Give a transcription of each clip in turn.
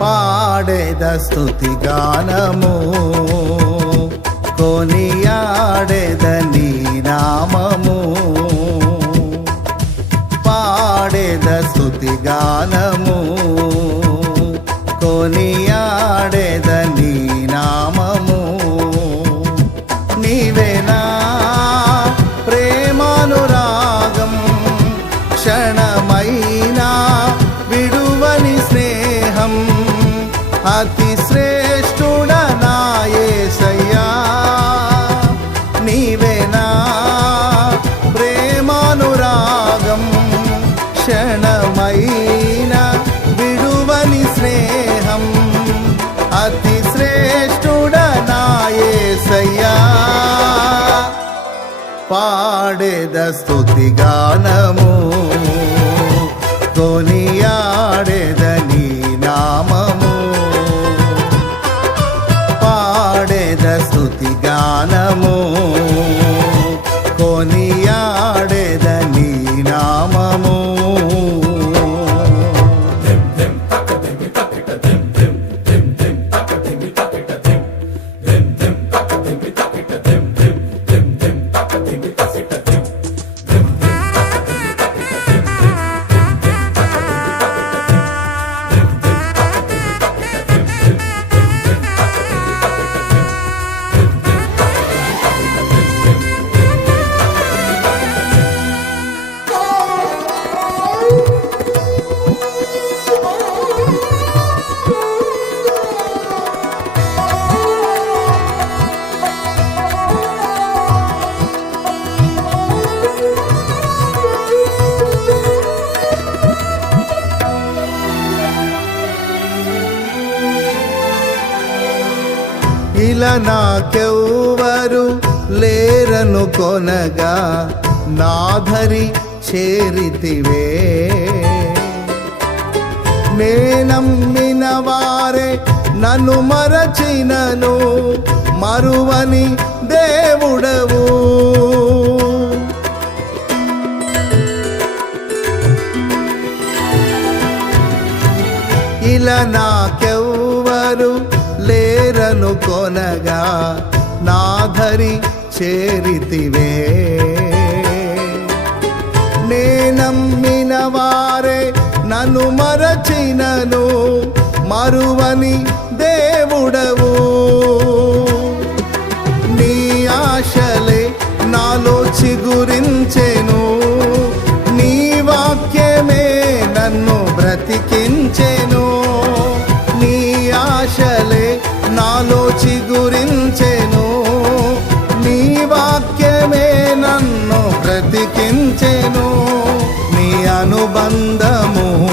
పాడేద స్థుతి గానము. కొనియాడేద నీ నామము. పాడేద స్థుతి గానము. అతి శ్రేష్ఠుడనాయేసయ్యా పాడేద స్థుతి గానము కొనియాడేద నీ నామము. పాడేద స్థుతి గానము కొని ఇలా నాకెవ్వరు లేరను కొనగా నాధరి చేరితివే. నేనమ్మిన వారే నన్ను మరచినను మరువని దేవుడవు. ఇలా నాకెవ్వరు లేరను కొనగా నాధరి చేరితివే. నేనమ్మిన వారే నన్ను మరచినను మరువని బ్రతికించెను నీ అనుబంధము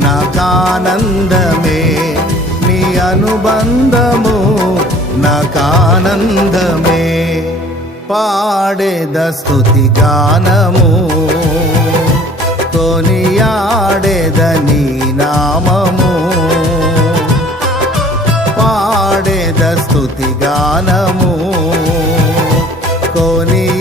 నాకానందమే. నీ అనుబంధము నాకానందమే. పాడేద స్తుతి గానము. కొనియాడేద నీ నామము. పాడేద స్తుతి గానము. కొనియాడేద